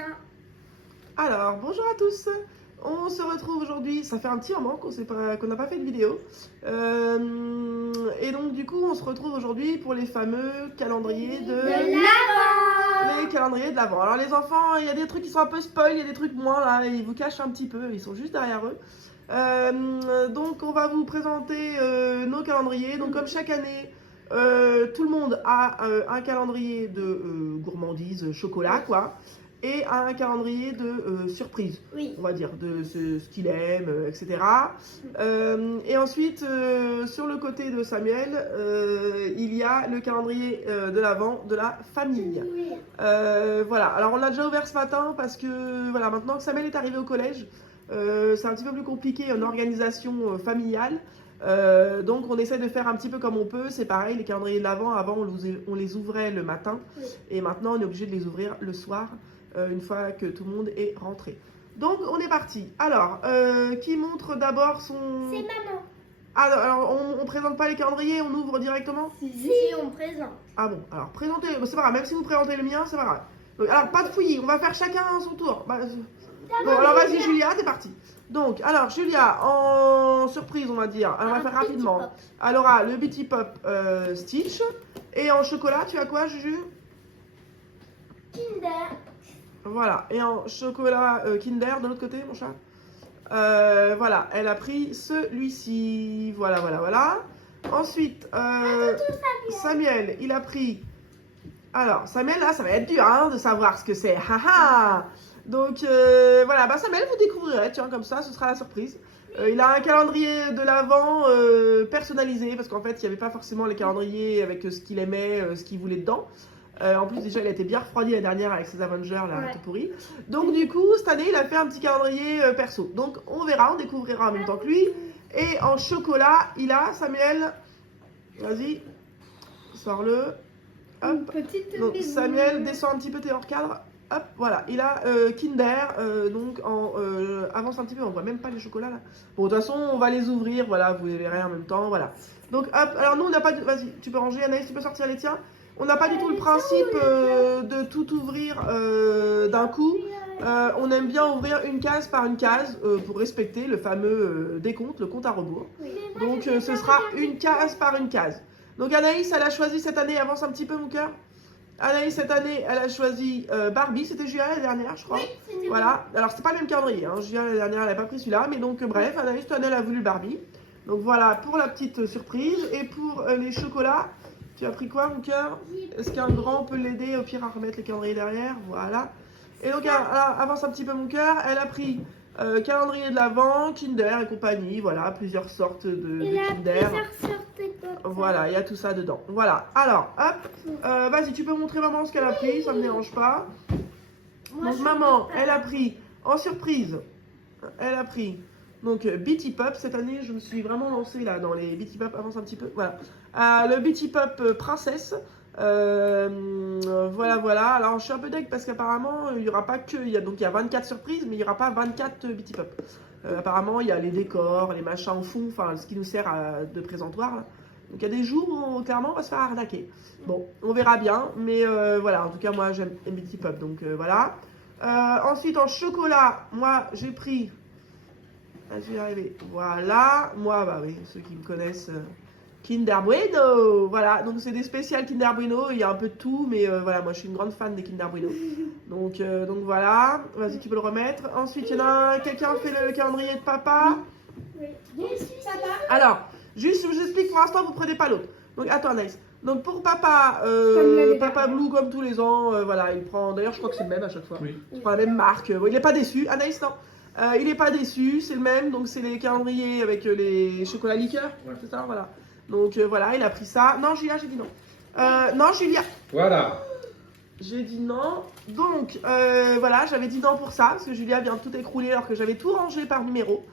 bien. Alors, bonjour à tous. On se retrouve aujourd'hui, ça fait un petit moment qu'on n'a pas fait de vidéo. Et donc du coup, on se retrouve aujourd'hui pour les fameux calendriers de l'Avent. les calendriers de l'Avent. Alors les enfants, il y a des trucs qui sont un peu spoil, il y a des trucs moins là, ils vous cachent un petit peu, ils sont juste derrière eux. Donc on va vous présenter nos calendriers. Donc comme chaque année, tout le monde a un calendrier de gourmandise chocolat quoi, et un calendrier de surprise, Oui. on va dire, de ce qu'il aime, etc. Et ensuite, sur le côté de Samuel, il y a le calendrier de l'Avent de la famille. Voilà, alors on l'a déjà ouvert ce matin parce que voilà, maintenant que Samuel est arrivé au collège, c'est un petit peu plus compliqué en organisation familiale. Donc on essaie de faire un petit peu comme on peut. C'est pareil, les calendriers de l'Avent, avant on les ouvrait le matin, Oui. et maintenant on est obligé de les ouvrir le soir, une fois que tout le monde est rentré. Donc on est parti. Alors, qui montre d'abord son... C'est maman. Alors on présente pas les calendriers, on ouvre directement? Si, on présente. Ah bon, alors présentez, c'est pas grave, même si vous présentez le mien, c'est pas grave. Donc, alors pas de fouillis, on va faire chacun à son tour. Bon, alors vas-y Julia, t'es parti. Donc, alors Julia, en surprise on va dire, alors on va faire rapidement. Elle aura le Bitty Pop Stitch, et en chocolat tu as quoi Juju? Kinder. Voilà, et en chocolat Kinder de l'autre côté mon chat. Voilà, elle a pris celui-ci, voilà. Ensuite, Samuel, il a pris... Alors, Samuel, là, ça va être dur hein, de savoir ce que c'est. Haha. Donc, voilà, bah Samuel, vous découvrirez, tiens, comme ça, ce sera la surprise. Il a un calendrier de l'Avent personnalisé, parce qu'en fait, il n'y avait pas forcément les calendriers avec ce qu'il aimait, ce qu'il voulait dedans. En plus, déjà, il a été bien refroidi la dernière avec ses Avengers, là, Ouais. tout pourri. Donc, du coup, cette année, il a fait un petit calendrier perso. Donc, on verra, on découvrira en même temps que lui. Et en chocolat, il a, Samuel, vas-y, sors-le. Hop. Donc, Samuel, descend un petit peu, t'es hors cadre. Hop, voilà, il a Kinder, donc avance un petit peu, on voit même pas les chocolats là. Bon, de toute façon, on va les ouvrir, voilà, vous les verrez en même temps, voilà. Donc, hop, alors nous, on n'a pas du... Vas-y, tu peux ranger, Anaïs, tu peux sortir les tiens. On n'a pas du tout le principe de tout ouvrir d'un coup. On aime bien ouvrir une case par une case pour respecter le fameux décompte, le compte à rebours. Donc, ce sera une case par une case. Donc, Anaïs, elle a choisi cette année, avance un petit peu, mon cœur. Anaïs, cette année, elle a choisi Barbie. C'était Julia la dernière, je crois. Oui, voilà. Alors, c'est pas le même calendrier. Hein. Julia la dernière, elle n'a pas pris celui-là. Mais donc, bref, Anaïs, cette année, elle a voulu Barbie. Donc, voilà pour la petite surprise. Et pour les chocolats, tu as pris quoi, mon cœur? Est-ce qu'un grand peut l'aider au pire à remettre les calendriers derrière? Voilà. Et donc, elle avance un petit peu, mon cœur. Elle a pris calendrier de l'Avent, Kinder et compagnie. Voilà, plusieurs sortes de Kinder. Voilà, il y a tout ça dedans. Voilà, alors, hop, vas-y, tu peux montrer maman ce qu'elle a pris, ça ne me dérange pas. Donc maman, elle a pris, en surprise, elle a pris, donc Bitty Pop. Cette année, je me suis vraiment lancée là dans les Bitty Pop, avance un petit peu, voilà. Le Bitty Pop Princesse, voilà. Alors, je suis un peu deg parce qu'apparemment, il n'y aura pas que, il y a 24 surprises, mais il n'y aura pas 24 Bitty Pop. Apparemment, il y a les décors, les machins au fond, enfin, ce qui nous sert de présentoir, là. Donc il y a des jours où clairement on va se faire arnaquer. Bon, on verra bien, mais voilà, en tout cas moi j'aime les Bitty Pop, donc voilà. Ensuite en chocolat, moi j'ai pris, je vais y arriver, voilà, moi bah oui, ceux qui me connaissent, Kinder Bueno, voilà, donc c'est des spéciales Kinder Bueno, il y a un peu de tout, mais voilà, moi je suis une grande fan des Kinder Bueno. Donc voilà, vas-y tu peux le remettre. Ensuite il y en a quelqu'un fait le calendrier de papa. Alors, juste, je vous explique, pour l'instant, vous prenez pas l'autre. Donc, attends, Anaïs. Donc, pour papa, Papa Blue, comme tous les ans, voilà, il prend, d'ailleurs, je crois que c'est le même à chaque fois. Oui. Il prend la même marque. Il n'est pas déçu. Anaïs, non. Il n'est pas déçu, c'est le même. Donc, c'est les calendriers avec les chocolats liqueurs. Ouais. C'est ça, voilà. Donc, voilà, il a pris ça. Non, Julia, j'ai dit non. Non, Julia. Voilà. J'ai dit non. Donc, voilà, j'avais dit non pour ça, parce que Julia vient de tout écrouler alors que j'avais tout rangé par numéro.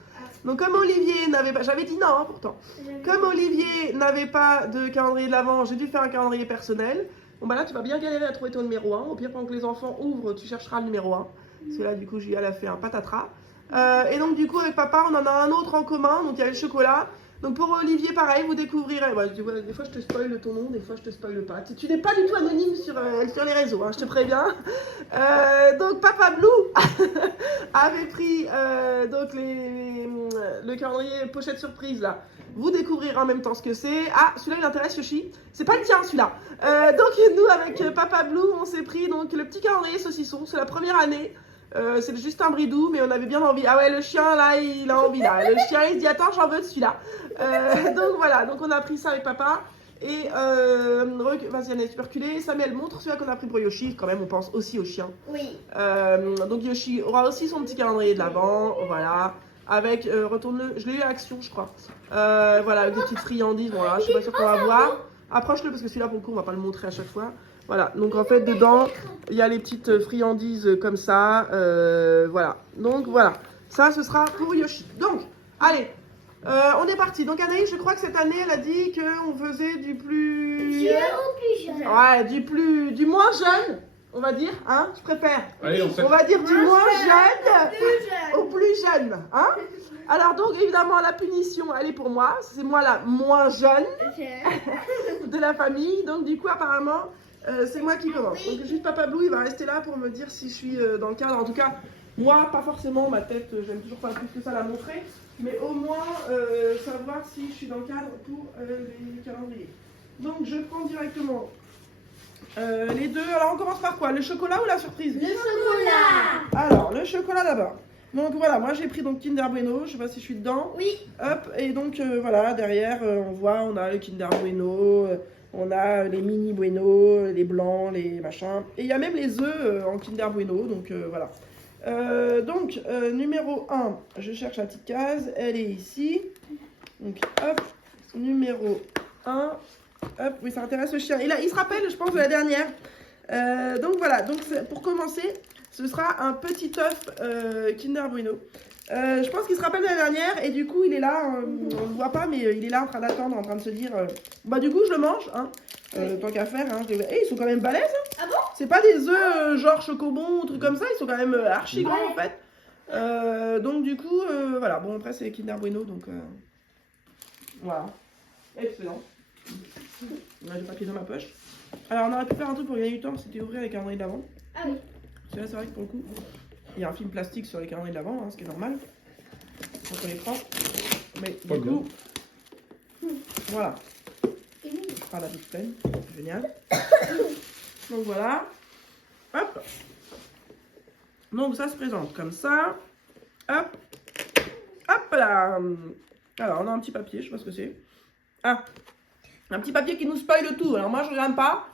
Donc, comme Olivier n'avait pas... J'avais dit non, hein, pourtant. Comme Olivier n'avait pas de calendrier de l'Avent, j'ai dû faire un calendrier personnel. Bon, bah là, tu vas bien galérer à trouver ton numéro 1. Au pire, pendant que les enfants ouvrent, tu chercheras le numéro 1. Parce que là, du coup, Julia a fait un patatras. Et donc, du coup, avec papa, on en a un autre en commun. Donc, il y a le chocolat. Donc pour Olivier, pareil, vous découvrirez. Ouais, des fois, je te spoil ton nom, des fois, je te spoil pas. Tu n'es pas du tout anonyme sur les réseaux, hein, je te préviens. Donc Papa Blue avait pris donc le calendrier pochette surprise là. Vous découvrirez en même temps ce que c'est. Ah, celui-là, il intéresse Yoshi. C'est pas le tien, celui-là. Donc nous, avec Papa Blue, on s'est pris donc le petit calendrier saucisson. C'est la première année. C'est juste un bridou, mais on avait bien envie. Ah ouais, le chien, là, il a envie, là. Le chien, il se dit, attends, j'en veux de celui-là. Donc voilà, donc on a pris ça avec papa. Et, vas-y, Annette, tu peux reculer. Samuel, montre celui-là qu'on a pris pour Yoshi. Quand même, on pense aussi au chien. Oui. Donc Yoshi aura aussi son petit calendrier de l'Avent. Voilà. Avec, retourne-le. Je l'ai eu à Action, je crois. Voilà, avec des petites friandises. Voilà, je suis pas sûre qu'on va voir. Approche-le, parce que celui-là, pour le coup, on va pas le montrer à chaque fois. Voilà, donc en fait dedans il y a les petites friandises comme ça, voilà. Donc voilà, ça ce sera pour Yoshi. Donc, allez, on est parti. Donc Anaïs, je crois que cette année elle a dit qu'on faisait du plus... Vieux ou plus jeune? Ouais, du moins jeune, on va dire, hein, je préfère. Allez, On va dire du moins jeune Plus jeune. au plus jeune, hein. Alors donc évidemment la punition elle est pour moi, c'est moi la moins jeune de la famille, donc du coup apparemment... c'est moi qui commence. Donc juste Papa Blue, il va rester là pour me dire si je suis dans le cadre. En tout cas, moi, pas forcément, ma tête, j'aime toujours pas plus que ça la montrer. Mais au moins, savoir si je suis dans le cadre pour les calendriers. Donc je prends directement les deux. Alors on commence par quoi? Le chocolat ou la surprise? Le chocolat. Alors, le chocolat d'abord. Donc voilà, moi j'ai pris donc Kinder Bueno, je sais pas si je suis dedans. Oui. Hop, et donc voilà, derrière, on voit, on a le Kinder Bueno. On a les mini Bueno, les blancs, les machins. Et il y a même les œufs en Kinder Bueno, donc voilà. Donc, numéro 1, je cherche la petite case, elle est ici. Donc, hop, numéro 1. Hop, oui, ça intéresse le chien. Et là, il se rappelle, je pense, de la dernière. Donc voilà, donc pour commencer, ce sera un petit œuf Kinder Bueno. Je pense qu'il se rappelle de la dernière et du coup il est là, on le voit pas mais il est là en train d'attendre, en train de se dire bah du coup je le mange, hein, tant qu'à faire, hein. Et ils sont quand même balèzes, hein. Ah bon? C'est pas des œufs genre chocobon ou trucs comme ça, ils sont quand même archi grands en fait. Donc du coup voilà, bon après c'est Kinder Bueno donc voilà, excellent. Là j'ai pas pied dans ma poche. Alors on aurait pu faire un truc pour gagner du temps, c'était ouvrir les calendriers d'avant. Ah oui. C'est là c'est vrai que pour le coup il y a un film plastique sur les calendriers de l'avant, hein, ce qui est normal. Donc on les prend. Mais Pas du coup, voilà. Par la petite peine. Génial. Donc voilà. Hop. Donc ça se présente comme ça. Hop. Hop là. Alors on a un petit papier, je sais pas ce que c'est. Ah. Un petit papier qui nous spoil tout. Alors moi je regarde pas.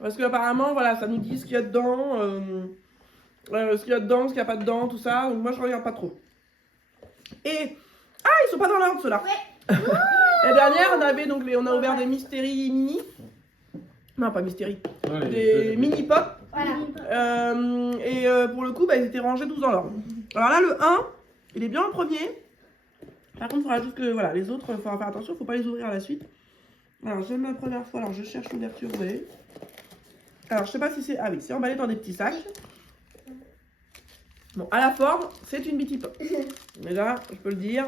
Parce que apparemment, voilà, ça nous dit ce qu'il y a dedans. Ce qu'il y a dedans, ce qu'il n'y a pas dedans, tout ça. Donc moi je regarde pas trop. Et ah, ils sont pas dans l'ordre ceux-là. Ouais. La dernière, on a ouvert des Mystery Mini. Non, pas Mystery. Ouais, Des mini pop. Voilà. Pour le coup, bah, ils étaient rangés tous dans l'ordre. Alors là, le 1, il est bien en premier. Par contre, il faudra juste que voilà, les autres, il faudra faire attention, il ne faut pas les ouvrir à la suite. Alors, j'aime la première fois, alors je cherche l'ouverture, vous voyez. Alors, je sais pas si c'est. Ah oui, c'est emballé dans des petits sacs. Bon, à la forme, c'est une Bitty Pop. Déjà, je peux le dire.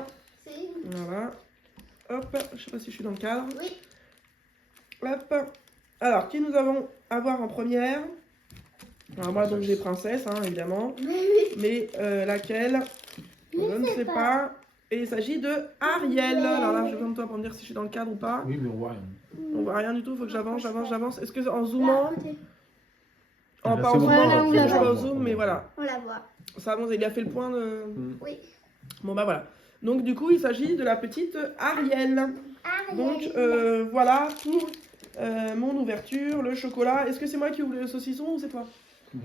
Voilà. Hop, je sais pas si je suis dans le cadre. Oui. Hop. Alors, qui nous allons avoir en première? Alors, moi, donc, j'ai Princesse, hein, évidemment. Mais laquelle? Je ne sais pas. Et il s'agit de Ariel. Alors là, je vais de toi pour me dire si je suis dans le cadre ou pas. Oui, mais on voit rien. On voit rien du tout, il faut que j'avance. Est-ce que en zoomant? Là, Pas c'est en bon. zoomant, Voilà, on je la suis voit. pas au zoom, mais voilà. On la voit. Ça avance, il a fait le point de... Oui. Bon bah voilà. Donc du coup, il s'agit de la petite Ariel. Donc voilà pour mon ouverture, le chocolat. Est-ce que c'est moi qui ouvre le saucisson ou c'est toi? Bon,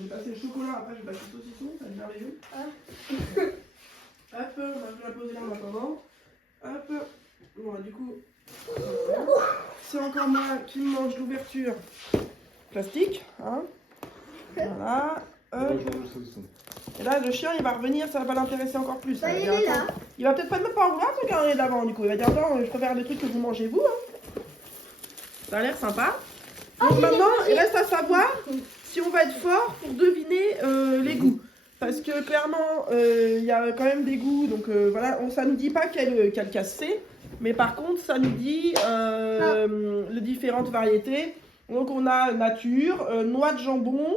j'ai passé le chocolat, après je vais passer le saucisson, ça va être merveilleux. Hop, je vais la poser là en attendant. Hop, bon du coup, c'est encore moi qui mange l'ouverture plastique. Hein. Voilà. Hop. Et là, le chien, il va revenir, ça va pas l'intéresser encore plus. Bah, va il dire, est là. attends, il va peut-être pas même pas en vouloir son calendrier d'avant, du coup. Il va dire, attends, je préfère des trucs que vous mangez vous. Hein. Ça a l'air sympa. Donc maintenant, il reste à savoir si on va être fort pour deviner les goûts. Parce que clairement, il y a quand même des goûts. Donc voilà, ça ne nous dit pas quelle casse c'est. Mais par contre, ça nous dit les différentes variétés. Donc on a nature, noix de jambon,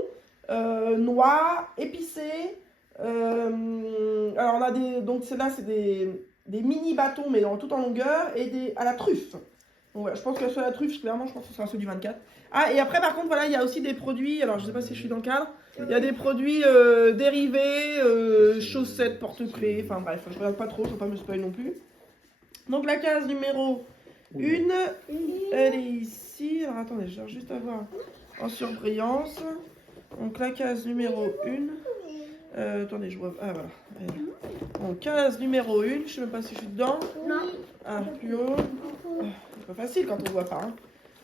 noix, épicée. Alors on a des. Donc là, c'est des mini bâtons, mais tout en longueur, et à la truffe. Donc voilà, je pense que sur la truffe, clairement, je pense que ce sera ceux du 24. Ah, et après, par contre, voilà, il y a aussi des produits. Alors, je sais pas si je suis dans le cadre. Il y a des produits dérivés, chaussettes, porte-clés. Enfin bref, je regarde pas trop, je ne veux pas me spoiler non plus. Donc la case numéro 1, elle est ici. Alors attendez, je cherche juste à voir en surbrillance. Donc la case numéro 1. Attendez, je vois. Ah voilà. Donc case numéro 1, je ne sais même pas si je suis dedans. Non. Ah, plus haut. C'est pas facile quand on ne voit pas. Hein.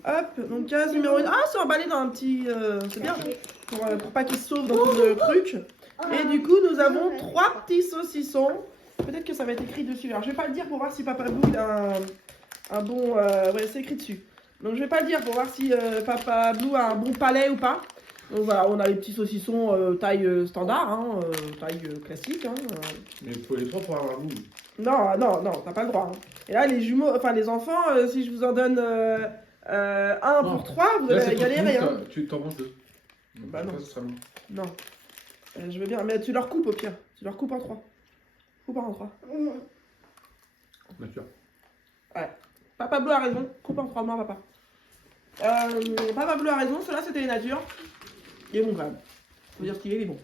Hop, donc case numéro 1. Ah, c'est emballé dans un petit. C'est bien. Pour pas qu'il se sauve dans tout le truc. Et du coup, nous avons 3 petits saucissons. Peut-être que ça va être écrit dessus. Alors, je vais pas le dire pour voir si Papa Blue a un bon. Ouais, c'est écrit dessus. Donc, je vais pas le dire pour voir si Papa Blue a un bon palais ou pas. Donc, voilà, on a les petits saucissons taille standard, hein, taille classique. Hein, Mais il faut les 3 pour avoir un goût. Non, t'as pas le droit. Hein. Et là, les jumeaux, enfin, les enfants, si je vous en donne un pour 3, vous allez galérer. Hein. Tu t'en manges 2. Bah non. Ça, bon. Non. Je veux bien, mais tu leur coupes au pire. Tu leur coupes en 3. Coupe en 3. Nature. Ouais. Papa Bleu a raison. Coupe en 3, non, papa. Papa Bleu a raison, cela c'était les natures. Il est bon quand même. Faut dire qu'il est bon.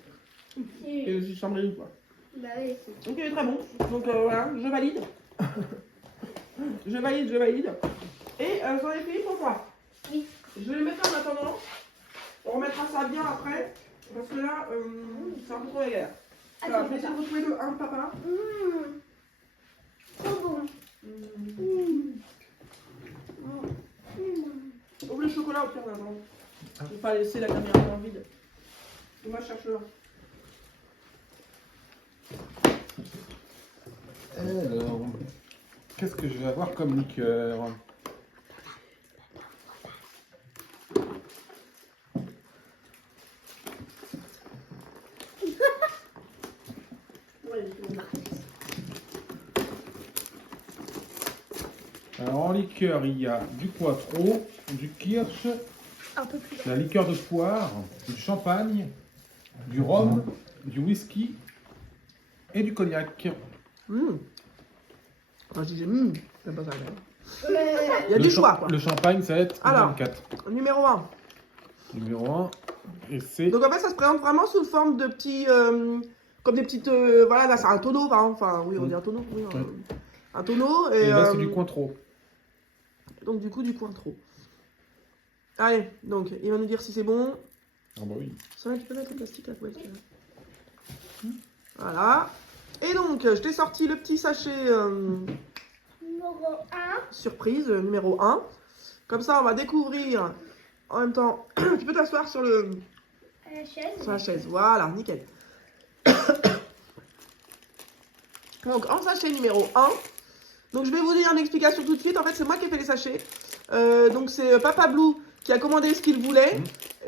Et aussi chambré quoi. Bah oui. Donc il est très bon. Donc voilà, je valide. je valide. Et j'en ai fini pour moi. Oui. Je vais les mettre en attendant. On remettra ça bien après. Parce que là, c'est un peu trop la galère. Alors, je vais essayer de retrouver le 1 de papa. Trop bon. Ouvre le chocolat au pire d'avant. Je ne vais pas laisser la caméra dans le vide. On va chercher le 1. Alors, qu'est-ce que je vais avoir comme liqueur? Alors en liqueur, il y a du poitrot, du kirsch, Un peu plus. la liqueur de poire, du champagne, du rhum, du whisky et du cognac. Quand je disais c'est pas ça. Il y a du choix quoi. Le champagne, ça va être Alors. 24. Numéro 1. Numéro 1. Et c'est... Donc en fait, ça se présente vraiment sous forme de petits. Comme des petites. Voilà, là c'est un tonneau par exemple. Enfin, oui, on dit un tonneau. Oui, un tonneau. Et là, c'est du Cointreau. Donc du coup, du Cointreau. Allez, donc il va nous dire si c'est bon. Ah bah oui. Ça va, tu peux mettre le plastique à la poubelle. Voilà. Et donc, je t'ai sorti le petit sachet Numéro 1. surprise, numéro 1. Comme ça, on va découvrir en même temps. Tu peux t'asseoir sur la chaise. Voilà, nickel. Donc, en sachet numéro 1. Donc, je vais vous dire une explication tout de suite. En fait, c'est moi qui ai fait les sachets. Donc, c'est Papa Blue qui a commandé ce qu'il voulait.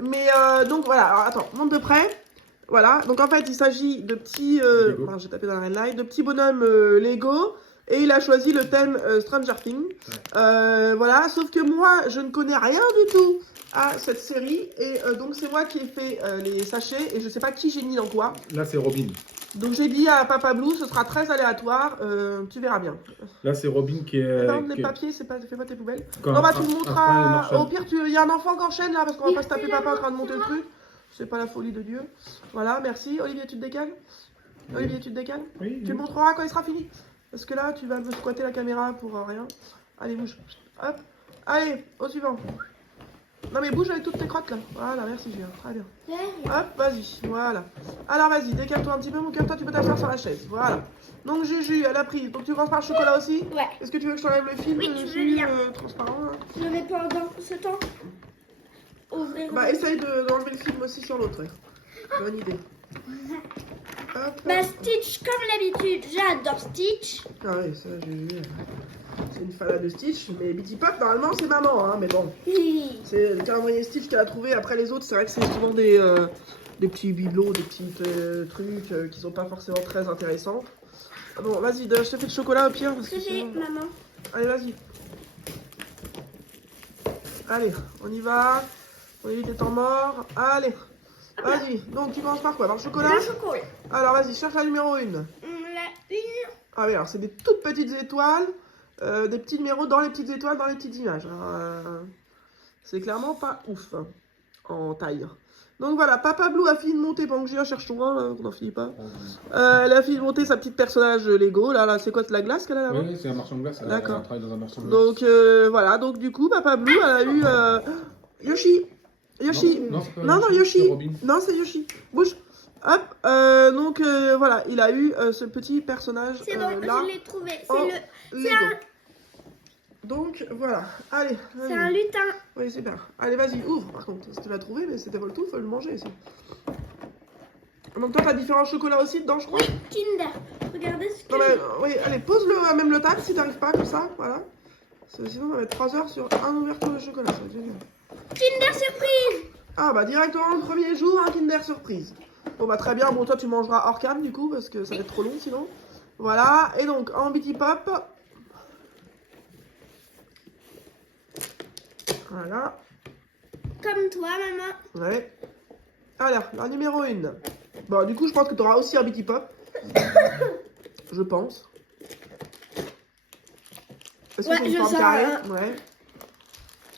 Mais donc, voilà. Alors, attends, monte de près. Voilà. Donc, en fait, il s'agit de petits... pardon, j'ai tapé dans la red light. De petits bonhommes Lego. Et il a choisi le thème Stranger Things. Voilà. Sauf que moi, je ne connais rien du tout à cette série. Et donc, c'est moi qui ai fait les sachets. Et je ne sais pas qui j'ai mis dans quoi. Là, c'est Robin. Donc j'ai dit à Papa Blue, ce sera très aléatoire, tu verras bien. Là, c'est Robin qui est... Par contre, les papiers, fais pas tes poubelles. Quand Non, bah tu le montreras. après, Au pire, il y a un enfant qui enchaîne là, parce qu'on va pas se taper papa en train de monter le truc. C'est pas la folie de Dieu. Voilà, merci. Olivier, tu te décales? Olivier, tu te décales? Oui. Tu le montreras quand il sera fini. Parce que là, tu vas me squatter la caméra pour rien. Allez, bouge. Hop. Allez, au suivant. Non mais bouge avec toutes tes crottes là. Voilà, merci Julien, très bien. Hop, vas-y, voilà. Alors vas-y, décale-toi un petit peu mon cœur, toi tu peux t'asseoir sur la chaise, voilà. Donc Juju, elle a pris, donc tu commences par le chocolat aussi? Ouais. Est-ce que tu veux que je t'enlève le film Oui, je veux bien. transparent là? Je vais pendant ce temps ouvrir. Bah essaye d'enlever le film aussi sur l'autre. Ouais. Bonne idée. Hop. Bah Stitch, comme l'habitude, j'adore Stitch. Ah oui, ça Juju. c'est une fanade de Stitch. Mais Bitty Pop, normalement, c'est maman, hein. Mais bon, Oui. c'est le calendrier Stitch qu'elle a trouvé. Après les autres, c'est vrai que c'est souvent des petits bibelots, des petits trucs qui sont pas forcément très intéressants. Ah bon, vas-y, je te fais le chocolat au pire. Parce que C'est sinon... maman. Allez, vas-y. Allez, on y va. On évite les temps morts. Allez. Vas-y. Donc, tu commences par quoi? Par le chocolat? Le chocolat. Alors, vas-y, cherche la numéro 1. La une. Ah oui, alors, c'est des toutes petites étoiles. Des petits numéros dans les petites étoiles, dans les petites images. Alors, c'est clairement pas ouf hein, en taille. Donc voilà, Papa Blue a fini de monter pendant que Julia cherche son là, on n'en finit pas. Elle a fini de monter sa petite personnage Lego. Là c'est quoi, de la glace qu'elle a là? Oui, c'est un marchand de glace. Elle D'accord. travaille dans un marchand de glace. Donc voilà, donc du coup, Papa Blue, elle a eu Yoshi. Yoshi. Non, c'est pas Non, Yoshi, Yoshi. c'est Robin. Non, c'est Yoshi. Bouge. Hop. Donc voilà, il a eu ce petit personnage C'est bon, là. je l'ai trouvé. en C'est le. Lego. Donc voilà, allez. C'est un lutin. Oui, super. Allez, vas-y, ouvre par contre. Si tu l'as trouvé, mais c'était Voltou, faut le manger aussi. Donc toi, t'as différents chocolats aussi dedans, je crois. Oui, Kinder. Regardez ce que. Non, mais, oui, allez, pose-le à même le table si t'arrives pas, comme ça, voilà. Parce que sinon, on va mettre 3 heures sur un ouverture de chocolat, ça va être génial. Kinder surprise. Ah bah directement le premier jour, un Kinder surprise. Bon bah très bien, bon toi tu mangeras hors cam du coup, parce que ça va être trop long sinon. Voilà, et donc en Bitty Pop. Voilà. Comme toi, maman. Ouais. Alors, la numéro 1. Bon, du coup, je pense que tu auras aussi un Bitty Pop. Je pense. Est-ce que Ouais, c'est une je forme sens carrée? un. Ouais.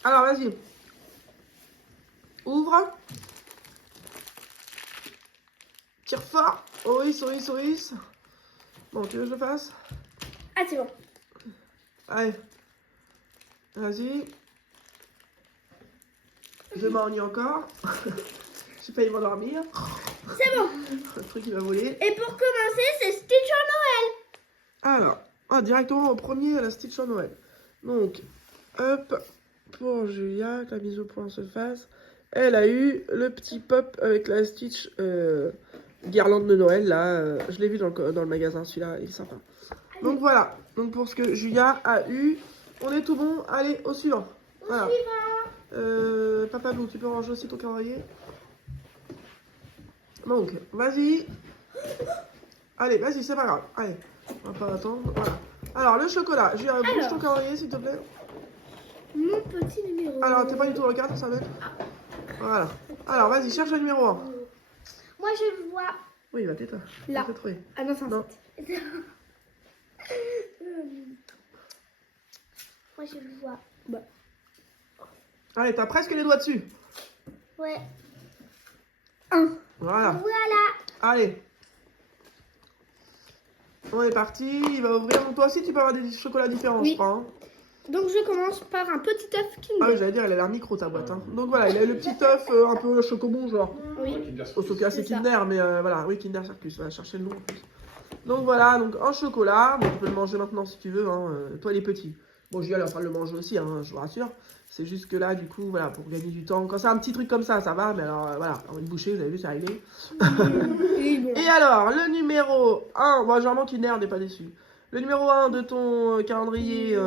Alors, vas-y. Ouvre. Tire fort. Oris, Oris, Oris. Bon, tu veux que je le fasse? Ah, c'est bon. Allez. Vas-y. Demain, on y est encore. J'ai failli m'endormir. C'est bon. Le truc, il va voler. Et pour commencer, c'est Stitch en Noël. Alors, directement au premier à la Stitch en Noël. Donc, hop, pour Julia, que la mise au point se fasse. Elle a eu le petit pop avec la Stitch guirlande de Noël, là. Je l'ai vu dans le magasin, celui-là, il est sympa. Donc voilà, donc pour ce que Julia a eu, on est tout bon. Allez, au suivant. Voilà. Papa Blue, tu peux ranger aussi ton calendrier. Donc, vas-y. Allez, vas-y, c'est pas grave. Allez, on va pas attendre. Voilà. Alors, le chocolat. Julia, bouge ton calendrier, s'il te plaît. Mon petit numéro. Alors, t'es pas du tout dans le cadre, ça va être. Voilà. Alors, vas-y, cherche le numéro 1. Moi, je le vois. Oui, va t'éteindre. Là. Va te trouver. Ah non, c'est un Non. sept. Moi, je le vois. Bah. Allez, t'as presque les doigts dessus. Ouais. Un. Voilà. Voilà. Allez. On est parti. Il va ouvrir. Donc, toi aussi, tu peux avoir des chocolats différents, Oui. je crois. Hein. Donc, je commence par un petit œuf Kinder. Ah oui, j'allais dire, elle a l'air micro, ta boîte. Hein. Donc, voilà, il a le petit œuf un peu chocobon, genre. Oui. Au Soka, c'est C'est ça. Kinder, mais voilà, oui, Kinder Circus, on va chercher le nom en plus. Donc voilà, donc en chocolat, bon, tu peux le manger maintenant si tu veux, hein, toi les petits. Bon, Julia, elle est en train de le manger aussi, hein, je vous rassure. C'est juste que là, du coup, voilà, pour gagner du temps. Quand c'est un petit truc comme ça va, mais alors voilà, une bouchée, vous avez vu, c'est réglé. Oui, bon. Et alors, le numéro 1, moi, généralement, Kinder n'est pas déçu. Le numéro 1 de ton calendrier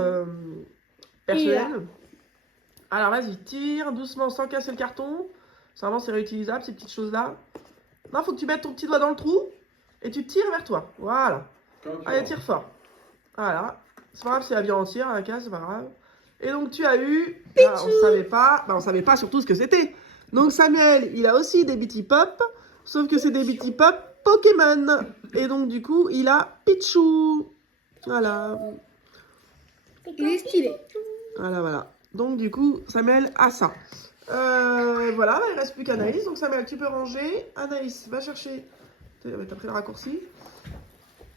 personnel. Alors, vas-y, tire doucement sans casser le carton. Vraiment, c'est réutilisable, ces petites choses-là. Non, faut que tu mettes ton petit doigt dans le trou et tu tires vers toi. Voilà. Allez, tire fort. Voilà. C'est pas grave si la vie entière à la case, c'est pas grave. Et donc, tu as eu... Ah, on savait pas. Bah, on savait pas surtout ce que c'était. Donc, Samuel, il a aussi des Bitty Pop. Sauf que c'est des Bitty Pop Pokémon. Et donc, du coup, il a Pichou. Voilà. Il est stylé. Voilà, voilà. Donc, du coup, Samuel a ça. Voilà, bah, il reste plus qu'Anaïs. Donc, Samuel, tu peux ranger. Anaïs, va chercher. T'as pris le raccourci.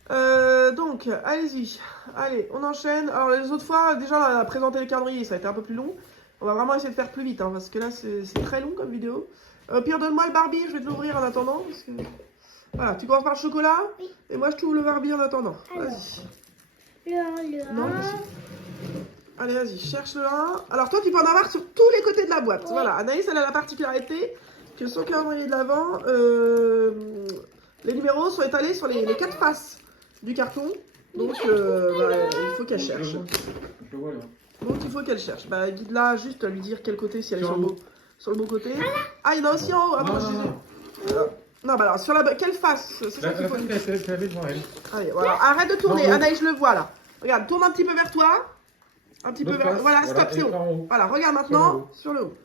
Donc, allez-y. Allez, on enchaîne. Alors, les autres fois, déjà, on a présenté les calendriers. Ça a été un peu plus long. On va vraiment essayer de faire plus vite. Hein, parce que là, c'est très long comme vidéo. Pierre, donne-moi le Barbie. Je vais te l'ouvrir en attendant. Parce que... Voilà, tu commences par le chocolat. Oui. Et moi, je t'ouvre le Barbie en attendant. Alors. Vas-y. Le Non, 1. allez, vas-y, cherche le 1. Alors, toi, tu peux en avoir sur tous les côtés de la boîte. Ouais. Voilà, Anaïs, elle a la particularité que son calendrier de l'avant, les numéros sont étalés sur les 4 faces du carton. Donc, il faut qu'elle cherche. Je le vois là. Donc, il faut qu'elle cherche. Bah, guide-la juste à lui dire quel côté, si elle est Sur sur le beau côté. Ah, il y en a aussi en haut. Ah, Non, bon, non, non. Non, bah alors, sur quelle face? C'est ça qu'il faut. Tu l'avais devant elle. Allez, voilà. Arrête de tourner. Non, non. Anaïs, je le vois là. Regarde, tourne un petit peu vers toi. Un petit peu L'autre vers. face, Voilà, voilà, stop, c'est et par en bon. haut. Voilà, regarde Sur le maintenant haut. sur le haut.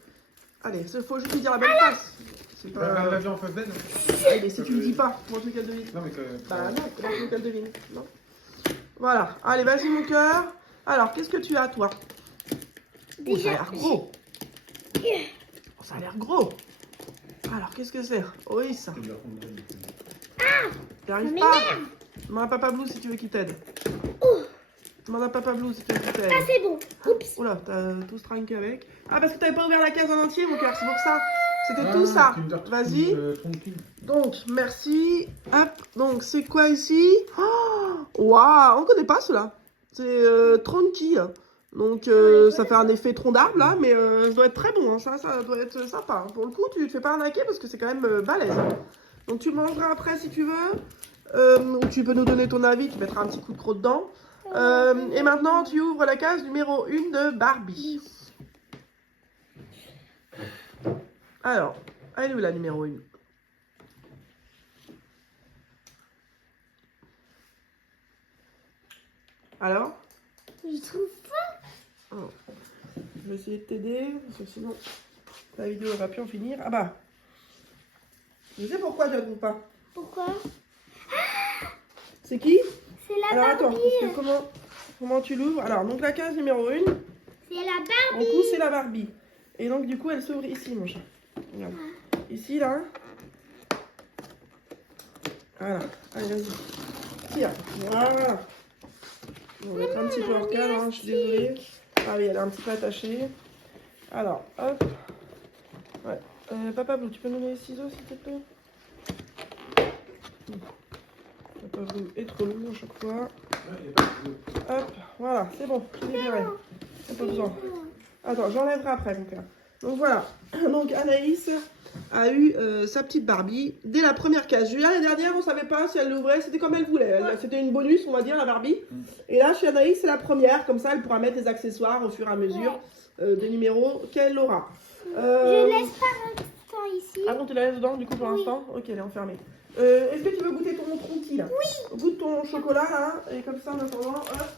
Allez, il faut juste lui dire la bonne face. C'est Elle pas. l'a vu en face d'elle. Allez, mais si tu le dis pas, comment tu veux qu'elle devine? Non, mais Bah non, comment tu veux qu'elle devine? Non. Voilà. Allez, vas-y, mon cœur. Alors, qu'est-ce que tu as, toi? Oh, ça a l'air gros. Ça a l'air gros. Alors, qu'est-ce que c'est? Oui, ça. Tu arrives pas? Demande à Papa Blue si tu veux qu'il t'aide. Demande à Papa Blue si tu veux qu'il t'aide. Ah, c'est bon. Oups. Oula, t'as tout strinqué avec. Ah, parce que t'avais pas ouvert la case en entier, mon cœur, c'est pour ça. C'était tout ça. Vas-y. Donc, merci. Hop. Donc, c'est quoi ici? Waouh, on connaît pas cela. C'est Tronky. Donc, ça fait un effet tronc d'arbre là, mais ça doit être très bon. Hein. Ça doit être sympa. Pour le coup, tu te fais pas arnaquer parce que c'est quand même balèze. Donc, tu le mangeras après si tu veux. Ou tu peux nous donner ton avis, tu mettras un petit coup de croc dedans. Et maintenant, tu ouvres la case numéro 1 de Barbie. Alors, elle est où la numéro 1? Alors? Je trouve pas. Oh. Je vais essayer de t'aider, parce que sinon, la vidéo va plus en finir. Ah bah! Je sais pourquoi tu ne la trouves pas. Pourquoi? C'est qui? C'est la Alors Barbie. attends, parce que comment tu l'ouvres? Alors, donc la case numéro 1, C'est la en Barbie. coup, c'est la Barbie. Et donc, du coup, elle s'ouvre ici, mon chat. Regarde. Ici, là. Voilà. Allez, vas-y. Tire. Voilà. On va être un petit peu hors cadre, hein, je suis désolée. Ah oui, elle est un petit peu attachée. Alors, hop. Ouais. Papa Blue, tu peux me donner les ciseaux, s'il te plaît? Papa Blue est trop long à chaque fois. Hop, voilà, c'est bon, je l'ai libéré. Pas besoin. Attends, j'enlèverai après, mon cœur. Donc voilà. Donc Anaïs a eu sa petite Barbie dès la première case. Julia, l'année dernière, on savait pas si elle l'ouvrait, c'était comme elle voulait. C'était une bonus, on va dire, la Barbie. Et là, chez Anaïs, c'est la première. Comme ça, elle pourra mettre des accessoires au fur et à mesure des numéros qu'elle aura. Je laisse pas un temps ici. Ah bon, tu la laisses dedans, du coup, pour l'instant? Ok, elle est enfermée. Est-ce que tu veux goûter ton tronqui, là? Oui. Goûte ton chocolat, là. Et comme ça, en attendant, hop.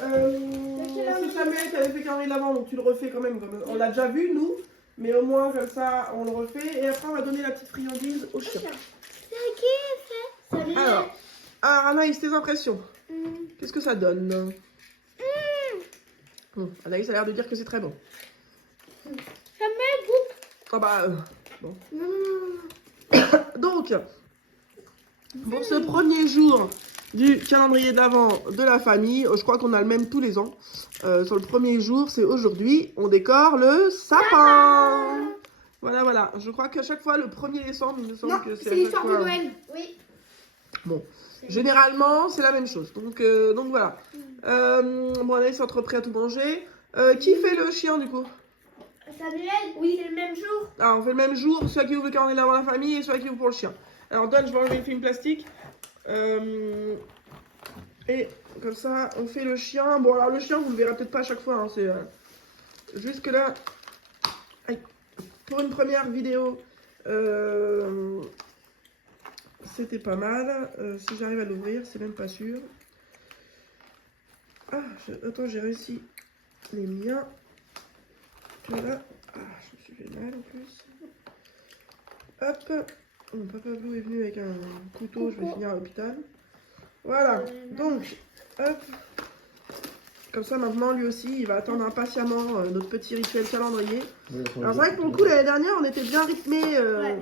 C'est Samuel qui avait fait carré d'avant, donc tu le refais quand même. On l'a déjà vu, nous. Mais au moins, comme ça, on le refait. Et après, on va donner la petite friandise au chien. C'est qui fait? Alors, Anaïs, tes impressions? Qu'est-ce que ça donne? Anaïs a l'air de dire que c'est très bon. Samuel goûte. Ah bah, bon. Donc, pour ce premier jour du calendrier d'avant de la famille, je crois qu'on a le même tous les ans. Sur le premier jour, c'est aujourd'hui, on décore le sapin. Voilà, voilà. Je crois qu'à chaque fois, le 1er décembre, il me semble que c'est l'histoire fois... de Noël. Oui. Bon, généralement, c'est la même chose. Donc voilà. Bon, Anaïs est entrepris à tout manger. Qui fait le chien, du coup? Samuel, oui, c'est le même jour. Ah, on fait le même jour, celui qui ouvre le calendrier d'avant la famille et celui qui ouvre pour le chien. Alors, donne, je vais enlever le film plastique. Et comme ça, on fait le chien. Bon, alors le chien, vous le verrez peut-être pas à chaque fois. Hein, c'est jusque là. Aïe. Pour une première vidéo, c'était pas mal. Si j'arrive à l'ouvrir, c'est même pas sûr. Ah, attends, j'ai réussi les miens. Là. Ah, je me suis fait mal en plus. Hop. Mon Papa Blue est venu avec un couteau, je vais finir à l'hôpital. Voilà, donc, hop. Comme ça, maintenant, lui aussi, il va attendre impatiemment notre petit rituel calendrier. Alors, c'est vrai que pour le coup, l'année dernière, on était bien rythmé.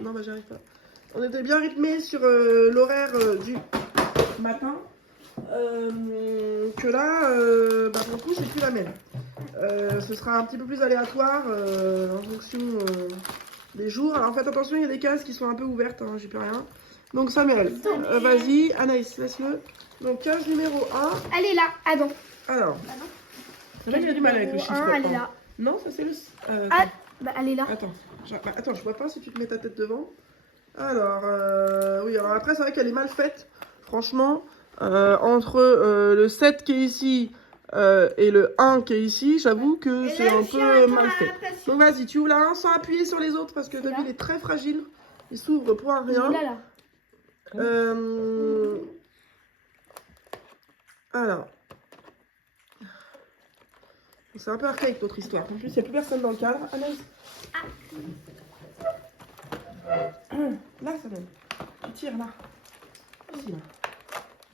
Non, bah, j'arrive pas. On était bien rythmé sur l'horaire du matin. Que là, bah, pour le coup, c'est plus la même. Ce sera un petit peu plus aléatoire en fonction des jours. Alors, faites attention, il y a des cases qui sont un peu ouvertes, hein, j'y peux rien. Donc, Samuel, vas-y, Anaïs, laisse-le. Donc, case numéro 1. Elle est là. Ah non. Alors, c'est vrai qu'il y a du mal avec le chiffre. Elle est là. Non, ça c'est le. Ah, bah elle est là. Attends, je vois pas si tu te mets ta tête devant. Alors, oui, alors après, c'est vrai qu'elle est mal faite. Franchement, entre le 7 qui est ici et le 1 qui est ici, j'avoue que c'est un peu mal fait. Donc vas-y, tu ouvres la 1 sans appuyer sur les autres parce que t'as vu, il est très fragile. Il s'ouvre pour un rien. Là, là. Alors. C'est un peu archaïque notre histoire. En plus, il n'y a plus personne dans le cadre. Anaïs. Là, ça donne. Tu tires là. Ici, là.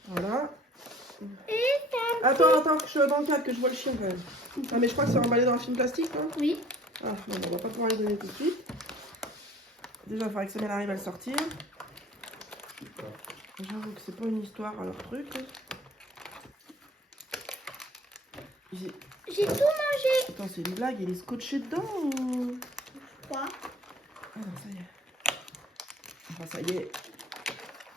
Voilà. Attends, que je suis dans le cadre, que je vois le chien quand même. Ah, mais je crois que c'est emballé dans un film plastique, hein. Oui. Ah, non, on va pas pouvoir les donner tout de suite. Déjà, il faudrait que Samuel arrive à le sortir. J'avoue que c'est pas une histoire à leur truc. J'ai tout mangé. Attends, c'est une blague, il est scotché dedans ou... Quoi? Ah non, ça y est. Enfin, ça y est.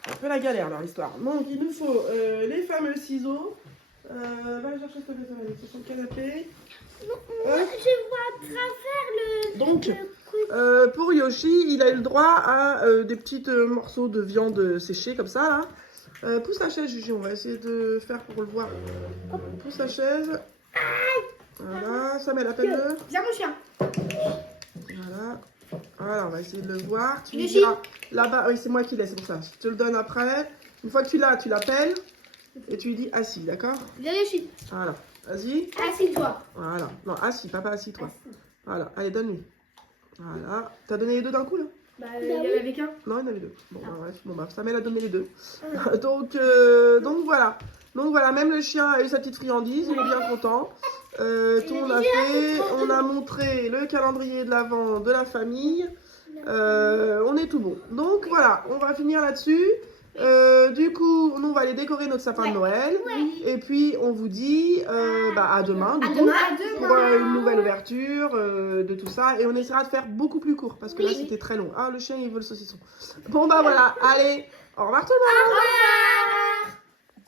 C'est un peu la galère dans l'histoire. Donc, il nous faut les fameux ciseaux. Va les chercher, s'il te plaît, Samuel. Ils sont sur le canapé. Moi, je vois à travers le... Donc, pour Yoshi, il a eu le droit à des petits morceaux de viande séchée comme ça, là. Pousse la chaise, Gigi, on va essayer de faire pour le voir. Pousse la chaise. Voilà, Samuel, appelle-le. Viens mon chien. Voilà. Voilà, on va essayer de le voir. Tu lui Yoshi. diras là-bas, oui, c'est moi qui l'ai, c'est pour ça. Je te le donne après. Une fois que tu l'as, tu l'appelles et tu lui dis assis, d'accord? Viens Yoshi. Voilà, vas-y. Assis-toi. Voilà. Non, assis, papa, assis-toi. Voilà, allez, donne-lui. Voilà. T'as donné les deux d'un coup, là? Bah, il y en avait qu'un. Non, il y en avait deux. Bon, bah, bref, bon, bah, Samuel a donné les deux. donc voilà. Donc voilà, même le chien a eu sa petite friandise, il est bien content. Tout on a fait, on a montré le calendrier de l'Avent de la famille. On est tout bon. Donc voilà, on va finir là-dessus. Du coup, nous on va aller décorer notre sapin de Noël. Et puis on vous dit à demain, du coup, pour une nouvelle ouverture de tout ça. Et on essaiera de faire beaucoup plus court parce que là c'était très long. Ah, le chien il veut le saucisson. Bon bah voilà, allez, au revoir tout le monde. Au revoir.